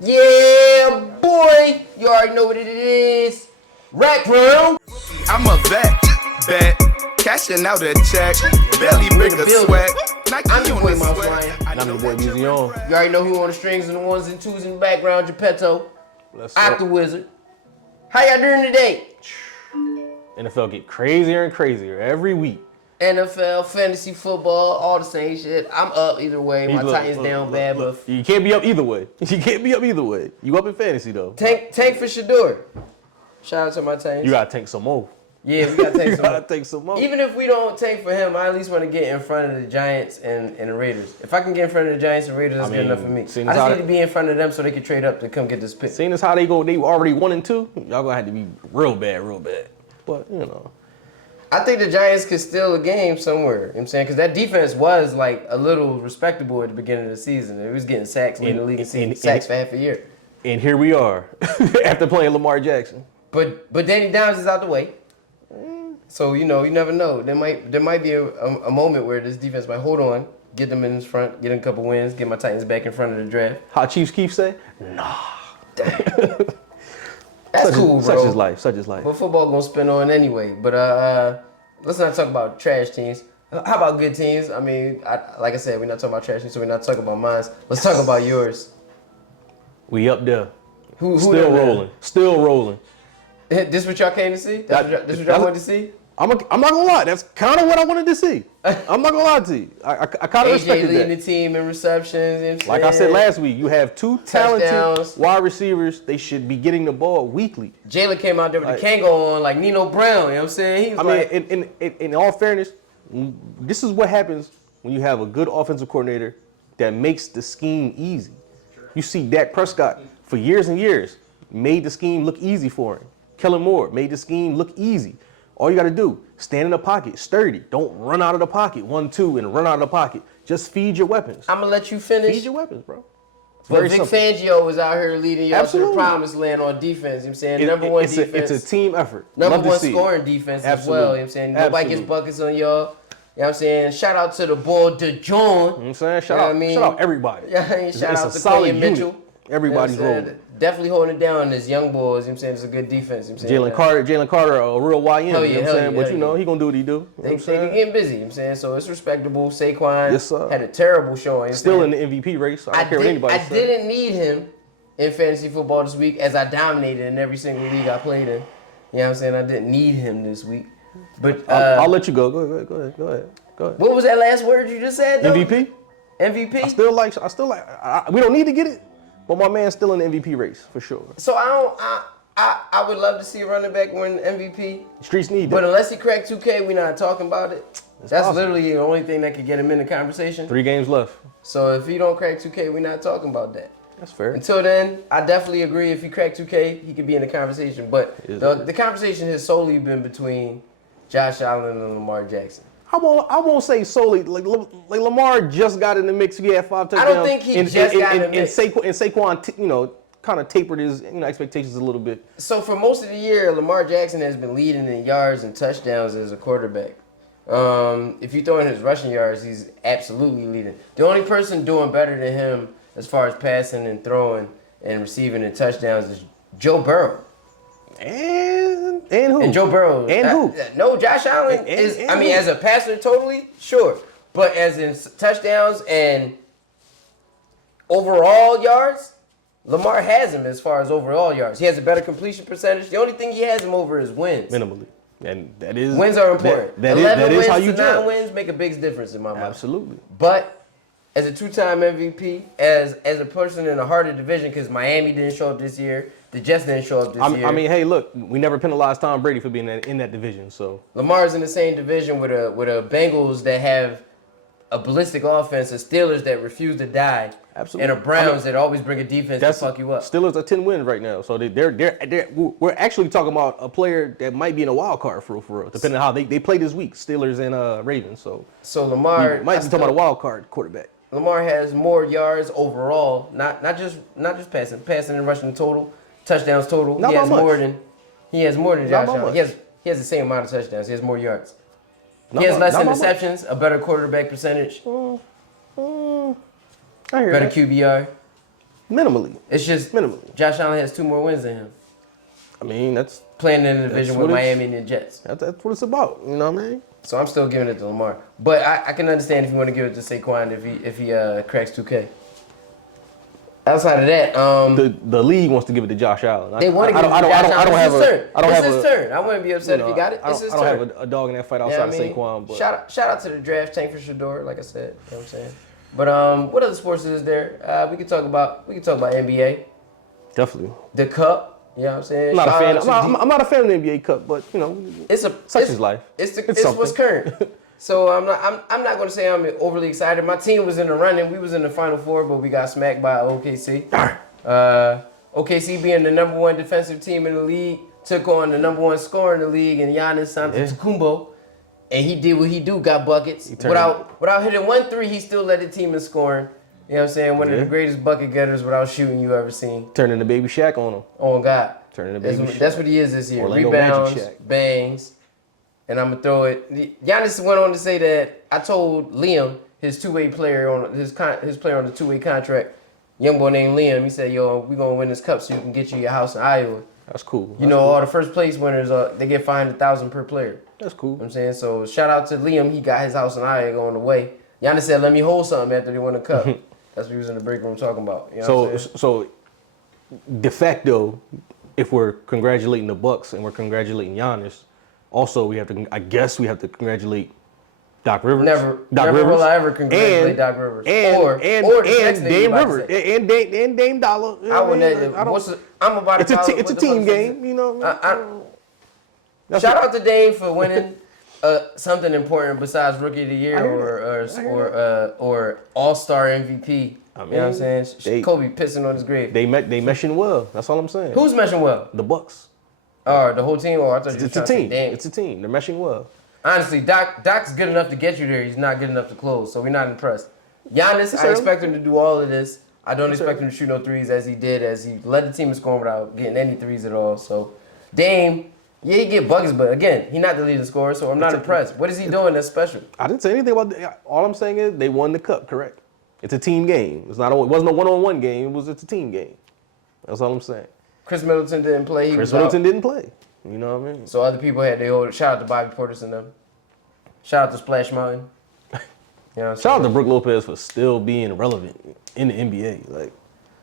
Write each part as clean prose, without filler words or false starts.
Yeah, boy. You already know what it is. Wreckroom. I'm a bet, cashing out a check, belly break a sweat. I'm your boy, Mouse Lion. And I'm your boy, Easy On. You already know who on the strings and the ones and twos in the background, Geppetto. Octa Wizard. How y'all doing today? NFL get crazier and crazier every week. NFL, fantasy football, all the same shit. I'm up either way. My Titans down bad, but you can't be up either way. You can't be up either way. You up in fantasy though. Tank for Shador. Shout out to my Titans. You gotta tank some more. Yeah, we gotta tank some more. Take some more. Even if we don't tank for him, I at least want to get in front of the Giants and the Raiders. If I can get in front of the Giants and Raiders, that's good enough for me. I just need to be in front of them so they can trade up to come get this pick. Seeing as how they already 1-2. Y'all gonna have to be real bad. But you know. I think the Giants could steal a game somewhere. You know what I'm saying? Because that defense was like a little respectable at the beginning of the season. It was getting sacks in the league and sacks for half a year. And here we are after playing Lamar Jackson. But Danny Dimes is out the way. So, you know, you never know. There might be a moment where this defense might hold on, get them in front, get them a couple wins, get my Titans back in front of the draft. How Chiefs Keef say? Nah. That's cool, bro. Such is life. But football gonna spin on anyway. But let's not talk about trash teams. How about good teams? I mean, like I said, we're not talking about trash teams, so we're not talking about mine. Let's talk about yours. We up there. Who Still rolling. Still rolling. This what y'all came to see? This what y'all wanted to see? I'm not gonna lie. That's kind of what I wanted to see. I'm not gonna lie to you. I kind of respected that. AJ leading the team in receptions. You know like I said last week, you have two talented touchdowns. Wide receivers. They should be getting the ball weekly. Jalen came out there with the Kango on like Nino Brown. You know what I'm saying? He was in all fairness, this is what happens when you have a good offensive coordinator that makes the scheme easy. You see Dak Prescott for years and years made the scheme look easy for him. Kellen Moore made the scheme look easy. All you got to do, stand in the pocket, sturdy. Don't run out of the pocket, 1-2, and run out of the pocket. Just feed your weapons. I'm going to let you finish. Feed your weapons, bro. But Vic Fangio was out here leading y'all to the promised land on defense. You know what I'm saying? Number one defense. It's a team effort. Number one scoring defense as well. You know what I'm saying? Nobody gets buckets on y'all. You know what I'm saying? Shout out to the boy DeJohn. You know what I'm saying? Shout out everybody. Yeah, shout out to Quinn Mitchell. Everybody's rolling. Definitely holding it down as young boys. You know what I'm saying? It's a good defense. You know what I'm saying? Jalen Carter, a real YN. You know what I'm saying? But you know, he gonna do what he do. They getting busy. You know what I'm saying? So it's respectable. Saquon had a terrible showing. Still in the MVP race. I don't care what anybody says. I didn't need him in fantasy football this week as I dominated in every single league I played in. You know what I'm saying? I didn't need him this week. But I'll let you go. Go ahead. What was that last word you just said, though? MVP? MVP? I still like we don't need to get it. But my man's still in the MVP race, for sure. So I would love to see a running back win MVP. Streets need that. But unless he cracked 2K, we're not talking about it. That's literally the only thing that could get him in the conversation. 3 games left. So if he don't crack 2K, we're not talking about that. That's fair. Until then, I definitely agree. If he cracked 2K, he could be in the conversation. But the conversation has solely been between Josh Allen and Lamar Jackson. I won't say solely. Like Lamar just got in the mix. He had 5 touchdowns. I don't think he just got in the mix. And Saquon, kind of tapered his expectations a little bit. So for most of the year, Lamar Jackson has been leading in yards and touchdowns as a quarterback. If you throw in his rushing yards, he's absolutely leading. The only person doing better than him as far as passing and throwing and receiving and touchdowns is Joe Burrow. And who? And Joe Burrow. And who? No, Josh Allen is, I mean, as a passer, totally, sure. But as in touchdowns and overall yards, Lamar has him as far as overall yards. He has a better completion percentage. The only thing he has him over is wins. Minimally. And that is... Wins are important. That 11 is wins how you to judge. 9 wins make a big difference in my mind. Absolutely. But as a 2-time MVP, as a person in a harder division, because Miami didn't show up this year, the Jets didn't show up this year. I mean, hey, look, we never penalized Tom Brady for being in that division, so. Lamar's in the same division with a Bengals that have a ballistic offense, a Steelers that refuse to die, absolutely, and a Browns that always bring a defense to fuck you up. Steelers are 10 wins right now, so we're actually talking about a player that might be in a wild card for real, depending on how they play this week, Steelers and Ravens. So Lamar might be talking about a wild card quarterback. Lamar has more yards overall, not just passing and rushing total, touchdowns total. He has more than Josh Allen. He has the same amount of touchdowns. He has more yards. He has less interceptions, a better quarterback percentage, I hear better that. QBR. Minimally. It's just Minimally. Josh Allen has 2 more wins than him. I mean, that's Playing in the division with Miami and the Jets. that's what it's about. You know what I mean? So I'm still giving it to Lamar. But I can understand if you want to give it to Saquon if he cracks 2K. Outside of that, The league wants to give it to Josh Allen. they want to give it to Josh Allen. It's his turn. I don't It's have his turn. I wouldn't be upset if he got it. It's his turn. I don't have a dog in that fight outside of Saquon. But Shout out to the draft tank for Shador, like I said. You know what I'm saying? But what other sports is there? We could talk about NBA. definitely. The Cup. You know what I'm saying? I'm not a fan. I'm not a fan of the NBA Cup, but you know, such is life. It's something. what's current. So I'm not going to say I'm overly excited. My team was in the running. We was in the Final Four, but we got smacked by OKC. OKC being the number 1 defensive team in the league took on the number 1 scorer in the league, and Giannis Antetokounmpo, and he did what he do, got buckets. Without hitting 1 3, he still led the team in scoring. You know what I'm saying? One of the greatest bucket getters without shooting you ever seen. Turning the baby Shaq on him. Oh God. Turning the baby Shaq. That's what he is this year. Orlando Rebounds, Magic Shaq. bangs, and I'm gonna throw it. Giannis went on to say that I told Liam, his two-way player on his player on the 2-way contract, young boy named Liam. He said, "Yo, we gonna win this cup so you can get you your house in Iowa." That's cool. You know, all the first place winners, they get $500,000 per player. That's cool. You know what I'm saying? So shout out to Liam. He got his house in Iowa on the way. Giannis said, "Let me hold something after they win the cup." That's what he was in the break room talking about. You know So de facto, if we're congratulating the Bucks and we're congratulating Giannis, also we have to congratulate Doc Rivers. Never will I ever congratulate Doc Rivers. Or Dame Rivers and Dame Dollar. I'm about to It's a team game, you know. Shout out to Dame for winning something important besides Rookie of the Year or All-Star MVP. You know what I'm saying? Kobe pissing on his grave. They meshing well. That's all I'm saying. Who's meshing well? The Bucks. The whole team? I thought you were It's a trying to say team. Dame. It's a team. They're meshing well. Honestly, Doc's good enough to get you there. He's not good enough to close, so we're not impressed. Giannis, I expect him to do all of this. I don't expect him to shoot no threes as he led the team in scoring without getting any threes at all. So, Dame, yeah, he get buckets, but again, he's not the leading scorer, so I'm not impressed. What is he doing that's special? I didn't say anything about that. All I'm saying is they won the cup, correct? It's a team game. It wasn't a one-on-one game. It's a team game. That's all I'm saying. Chris Middleton didn't play. Chris Middleton didn't play. You know what I mean? So other people had their own. Shout out to Bobby Portis and them. Shout out to Splash Mountain. You know Shout out to Brook Lopez for still being relevant in the NBA. Like,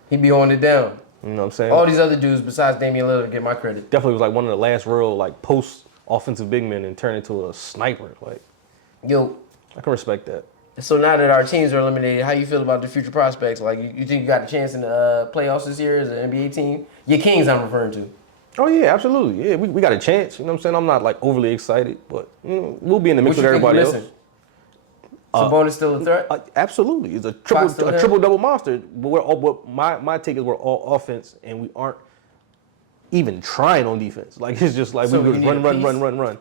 he be holding it down. You know what I'm saying? All these other dudes besides Damian Lillard get my credit. Definitely was like one of the last real like post offensive big men and turned into a sniper. Like, yo, I can respect that. So now that our teams are eliminated, how you feel about the future prospects? Like, you think you got a chance in the playoffs this year as an NBA team? Your Kings, I'm referring to. Oh yeah, absolutely. Yeah, we got a chance. You know what I'm saying? I'm not like overly excited, but we'll be in the mix with everybody else. Sabonis still a threat? Absolutely. It's a triple double monster. But my take is we're all offense and we aren't even trying on defense. Like, it's just like we just run.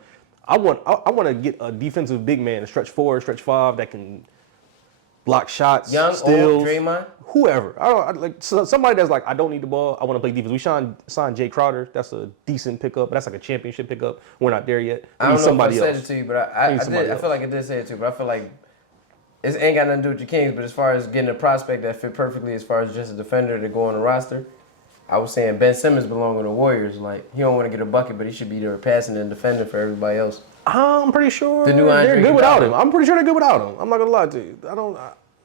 I want to get a defensive big man, a stretch 4, stretch 5 that can block shots, Young, steals, old, Draymond? Whoever. Somebody that's like, I don't need the ball. I want to play defense. We signed Jay Crowder. That's a decent pickup. But that's like a championship pickup. We're not there yet. I don't know if I said it to you, but I feel like I did say it to you, but I feel like it ain't got nothing to do with your Kings, but as far as getting a prospect that fit perfectly as far as just a defender to go on the roster, I was saying Ben Simmons belong with the Warriors. Like, he don't want to get a bucket, but he should be there passing and defending for everybody else. I'm pretty sure they're good without him. I'm pretty sure they're good without him. I'm not going to lie to you.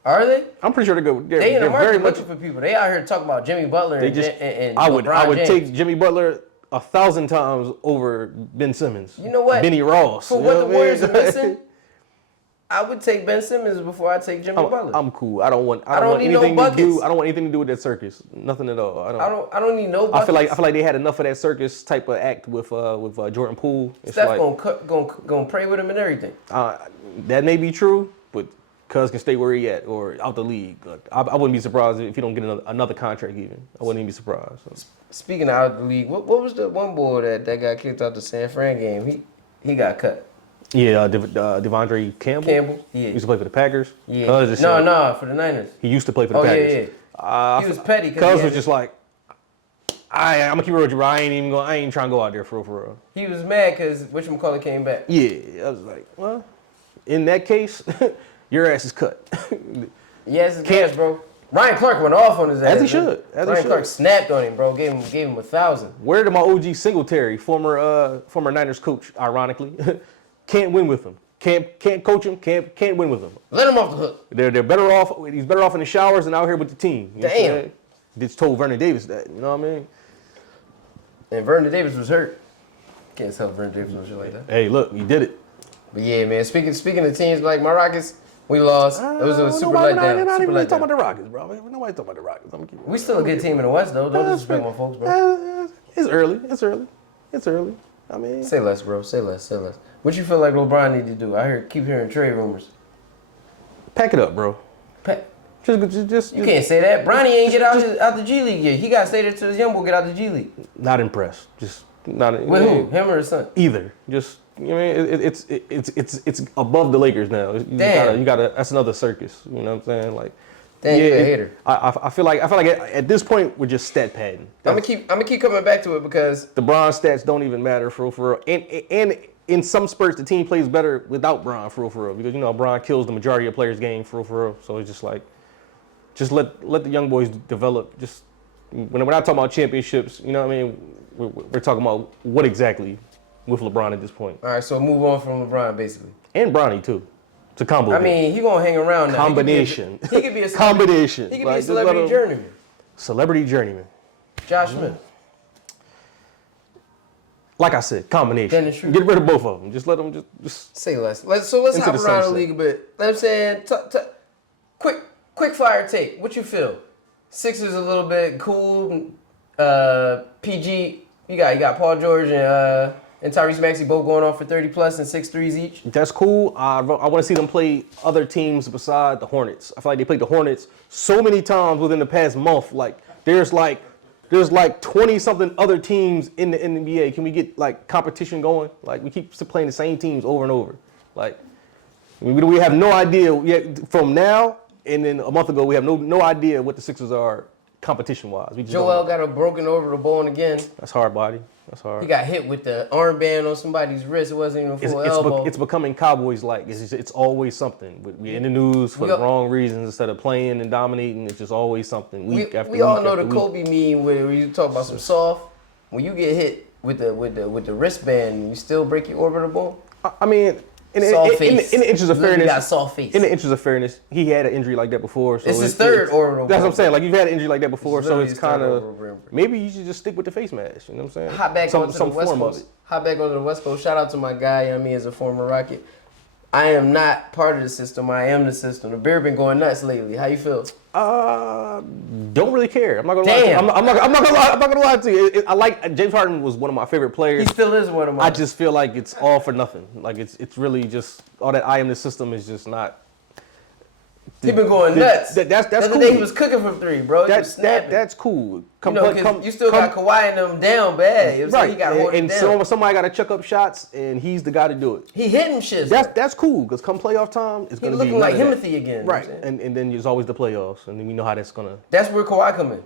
Are they? I'm pretty sure they're good. They in the market looking for people. They out here talking about Jimmy Butler and I would James. take Jimmy Butler 1,000 times over Ben Simmons. You know what? Benny Ross. For what the Warriors are missing, I would take Ben Simmons before I take Jimmy Butler. I'm cool. I don't want need anything no to do. I don't want anything to do with that circus. Nothing at all. I don't need no buckets. I feel like they had enough of that circus type of act with Jordan Poole. Steph gonna pray with him and everything. That may be true, but Cuz can stay where he at or out the league. Like, I wouldn't be surprised if he don't get another contract even. I wouldn't even be surprised. So. Speaking of out the league, what was the one boy that got kicked out the San Fran game? He got cut. Yeah, Devondre Campbell. Yeah. He used to play for the Packers. Yeah. No, for the Niners. He used to play for the Packers. Yeah. He was petty. Cuz was just like, I'm gonna keep it real with you, bro. I ain't trying to go out there for real. He was mad because whatchamacallit came back. Yeah, I was like, well, in that case, your ass is cut. Yes, it's gas, bro. Ryan Clark went off on his ass. As he should. Ryan Clark snapped on him, bro. Gave him 1,000. Where did my OG Singletary, former Niners coach, ironically, can't win with him. Can't coach him. Can't win with him. Let him off the hook. They're better off. He's better off in the showers than out here with the team. You know Damn. what I'm saying? Just told Vernon Davis that. You know what I mean? And Vernon Davis was hurt. Can't tell Vernon Davis no shit like that. Hey, look, he did it. But yeah, man. Speaking of teams, like my Rockets, we lost. It was a super letdown. We're not even Super talking about letdown. the Rockets, bro. Nobody's talking about the Rockets. I'm We still a good team in the West, though. Don't disrespect my folks, bro. It's early. I mean, Say less, bro. Say less. What you feel like LeBron need to do? Keep hearing trade rumors. pack it up, bro. Just You can't say that. Bronny ain't get out the G League yet. He got to stay there till his young boy get out the G League. Not impressed. Just not. With who? Him or his son? Either. Just you know, what I mean, it's above the Lakers now. You gotta. That's another circus. You know what I'm saying? Like, Damn, yeah, you're a hater. I feel like at this point we're just stat padding. I'm gonna keep coming back to it because The Bron stats don't even matter for real. And in some spurts the team plays better without Bron for real. Because you know Bron kills the majority of players' game for real. So it's just like, just let the young boys develop. Just when we're not talking about championships, you know what I mean? We're talking about what exactly with LeBron at this point. all right. So move on from LeBron basically. And Bronny too. It's a combo. I mean, he gonna hang around now. Combination. He could be a Combination. He could be Like, a just let celebrity him- journeyman. Celebrity journeyman. Josh Smith. Like I said, combination. Dennis Schroeder. Get rid of both of them. Just let them just. Say less. Let's Into hop the around the sunset. league a bit. I'm saying, quick fire take. What you feel? Sixers a little bit cool. PG. You got Paul George and Tyrese Maxey both going off for 30 plus and 6 threes each. That's cool. I want to see them play other teams beside the Hornets. I feel like they played the Hornets so many times within the past month. Like there's like 20 something other teams in the NBA. Can we get like competition going? Like we keep playing the same teams over and over. Like we have no idea yet from now and then a month ago we have no idea what the Sixers are competition wise. Joel got a broken over the bone again. That's hard, body. That's hard. He got hit with the armband on somebody's wrist. It wasn't even a full elbow. It's becoming Cowboys-like. It's always something. We're in the news for the wrong reasons. Instead of playing and dominating, it's just always something. Week after week. We all know after the week. Kobe meme where you talk about some soft. When you get hit with the wristband, you still break your orbital bone. I mean, in Soft the interest of face. Literally fairness, got soft face. in the interest of fairness, he had an injury like that before. So It's his third orbital That's bone. what I'm saying. Like you've had an injury like that before, It's so literally it's his third kind of orbital bone. maybe you should just stick with the face mask. You know what I'm saying? Hop back onto the West form of Coast. it. Hop back onto the West Coast. Shout out to my guy. You know what I mean, as a former Rocket. I am not part of the system. I am the system. The beer been going nuts lately. How you feel? Don't really care. I'm not gonna lie to you. Damn. I'm not gonna lie to you. I like James Harden was one of my favorite players. He still is one of my. I just feel like it's all for nothing. Like it's really just all that I am the system is just not. He been going nuts. That's the other cool. day he was cooking from three, bro. He was snapping. That's cool. You still got Kawhi and them down bad. You know what I'm saying? Right. He got hold and down. somebody got to chuck up shots, and he's the guy to do it. He hitting shit. That's cool because come playoff time, it's He gonna be looking like none of that. Timothy again. Right. You know what I'm saying? And then there's always the playoffs, and then we know how that's gonna. That's where Kawhi come in.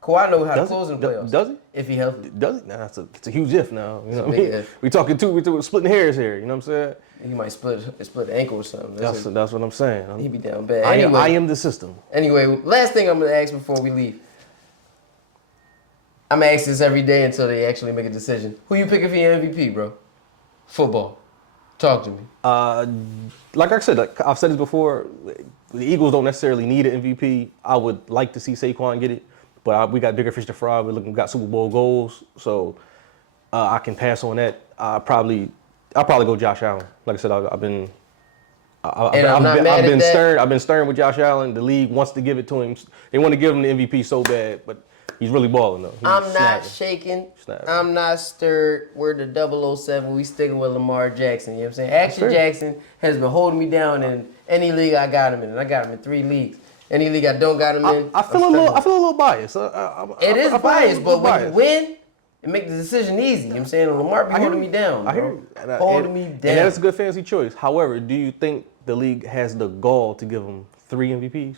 Kawhi know how to Does close he? in the playoffs. Does he? If he healthy. Does it? Nah, it's a huge if now. You know what I big mean? if. We're splitting hairs here. You know what I'm saying? He might split the ankle or something. That's what I'm saying. He be down bad. I am the system. Anyway, last thing I'm gonna ask before we leave. I'm gonna ask this every day until they actually make a decision. Who you picking for your MVP, bro? Football. Talk to me. Like I said, like I've said this before, the Eagles don't necessarily need an MVP. I would like to see Saquon get it, but we got bigger fish to fry. We got Super Bowl goals, so I can pass on that. I'll probably go Josh Allen. Like I said, I've been stern with Josh Allen. The league wants to give it to him. They want to give him the MVP so bad, but he's really balling though. I'm not shaking. Snapping. I'm not stirred. We're the 007. We sticking with Lamar Jackson. You know what I'm saying? Action Jackson has been holding me down in any league I got him in, and I got him in 3 leagues. Any league I don't got him in, I feel a little biased. It is biased, but when you win, it makes the decision easy. You know what I'm saying? Lamar be holding me down, bro. I hear you. Holding me down. And that's a good fantasy choice. However, do you think the league has the gall to give him 3 MVPs?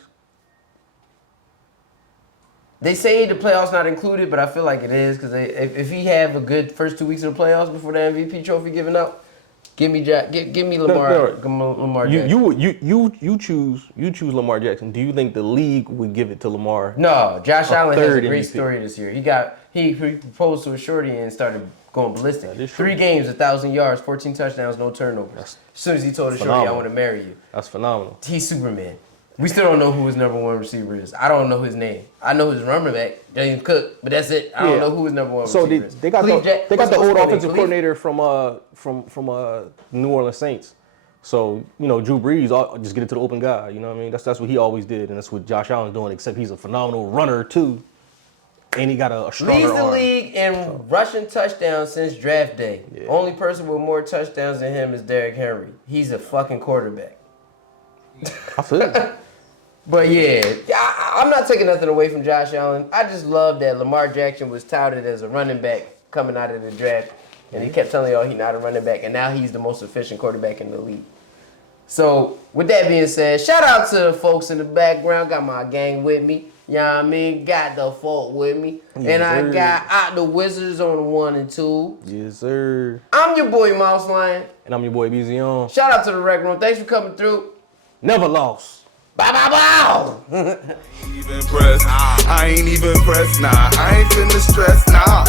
They say the playoffs not included, but I feel like it is because if he have a good first 2 weeks of the playoffs before the MVP trophy given out, Give me Lamar. Lamar Jackson. You choose Lamar Jackson. Do you think the league would give it to Lamar? No, Josh Allen has a third great MVP. story this year. He proposed to a shorty and started going ballistic. That is true. 3 games, 1,000 yards, 14 touchdowns, no turnovers. As soon as he told the shorty, I phenomenal. want to marry you. That's phenomenal. He's Superman. We still don't know who his number 1 receiver is. I don't know his name. I know his running back, James Cook, but that's it. I don't know who his number 1 So receiver is. they got Khalif the old what's offensive Khalif? coordinator from New Orleans Saints. So, Drew Brees just get it to the open guy. You know what I mean? That's what he always did, and that's what Josh Allen's doing. Except he's a phenomenal runner too, and he got a stronger Leads the arm. league in rushing touchdowns since draft day. Yeah. Only person with more touchdowns than him is Derrick Henry. He's a fucking quarterback. I feel it. But yeah, I'm not taking nothing away from Josh Allen. I just love that Lamar Jackson was touted as a running back coming out of the draft, and he kept telling y'all he's not a running back, and now he's the most efficient quarterback in the league. So with that being said, shout out to the folks in the background. Got my gang with me. You know what I mean? Got the folk with me. Yes, and I sir. got out the Wizards on the 1 and 2. Yes, sir. I'm your boy Mouse Lion. And I'm your boy BZ. Shout out to the Wreckroom. Thanks for coming through. Never lost. Bow, bow, bow. Even pressed. I ain't even pressed, nah. I ain't finna stress, nah.